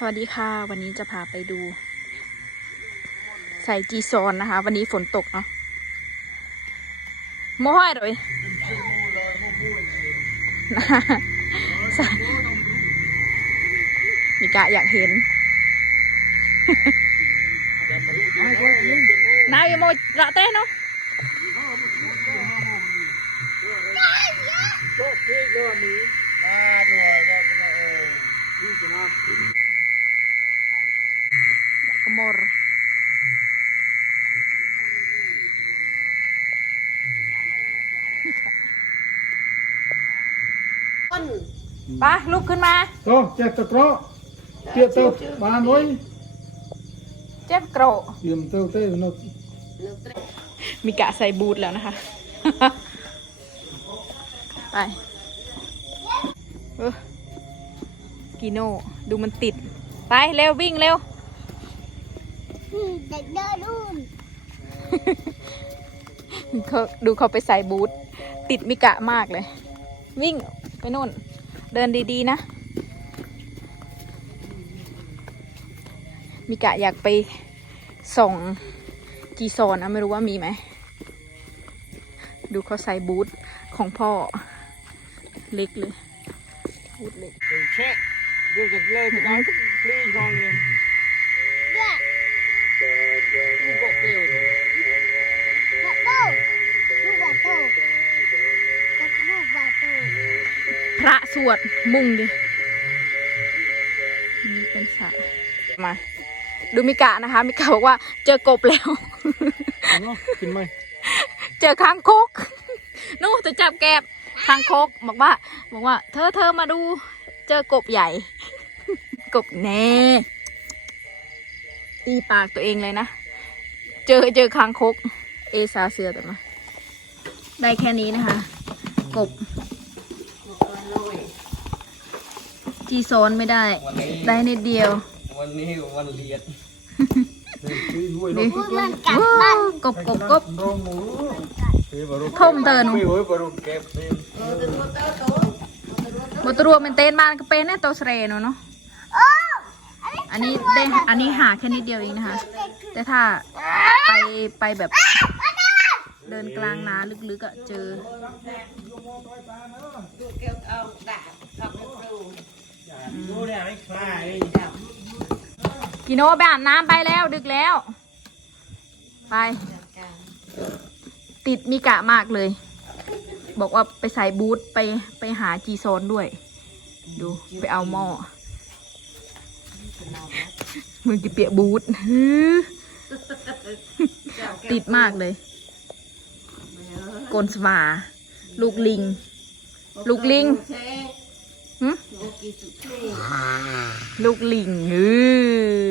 สวัสดีค่ะวันนี้จะพาไปดู ใส่จีซอนนะคะ วันนี้ฝนตกเนาะโม่ห้อยเลยใส่มีกะอยากเห็นนายโมระเต้เนาะกระม รไปะลุกขึ้นมา โตเจ็ดตะเกราะเตี้ยเต้าบานไว้เจ็บโกรยืมเต้าเต้นกมีกะใส่บูทแล้วนะคะ ไปเออกีโน่ดูมันติด ไป เร็ว วิ่งเร็ว เด็กเดินนู่นเขาดูเขาไปใส่บูทติดมิกะมากเลย วิ่งไปนู่น เดินดีๆนะ มิกะอยากไปส่องจีซอนนะไม่รู้ว่ามีไหม ดูเขาใส่บูทของพ่อ เล็กเลยบูทเล็กเช็คดูจากเล่ไปได้พลีกองเลย ด้วย ดูกบเกลียวบัตโต้ลูกบัตโต้กับลูกบัตโต้พระสวดมุ่งดินี่เป็นสระมาดูมิกะนะคะ มิกะบอกว่าเจอกบแล้วเนาะกินไหมเจอคางคกนู่นจะจับแกบคางคกบอกว่า บอกว่า เธอเธอมาดู เจอกบใหญ่ กบแน่ตีปากตัวเองเลยนะ เจอเจอคางคก เอซาเสือแต่มาได้แค่นี้นะคะ กบจีโซนไม่ได้ ได้นิดเดียว วันนี้วันเลียดคุยด้วยดิพูดมันกัดบ้านกบกบกบรองหมูทมเตือนคุยไว้บรุเก็บเองบตรัวเป็นเต้นบ้านก็เป็นแน่โตวเสเรเนอะเนาะโอ้อันนี้ได้อันนี้หาแค่นิดเดียวเองนะคะ แต่ถ้า ไปไปแบบเดินกลางนาลึกๆอะเจอดูเนี่ยไม่คลายกิโนไปอาบน้ำไปแล้วดึกแล้ว ไป ติดมีกะมากเลย บอกว่าไปใส่บูทไปไปหาจีโซนด้วย ดูไปเอาหม้อมือกี่เปียกบูทฮือ ติดมากเลยโกนสวาลูกลิง ลูกลิงหึลูกลิงเออ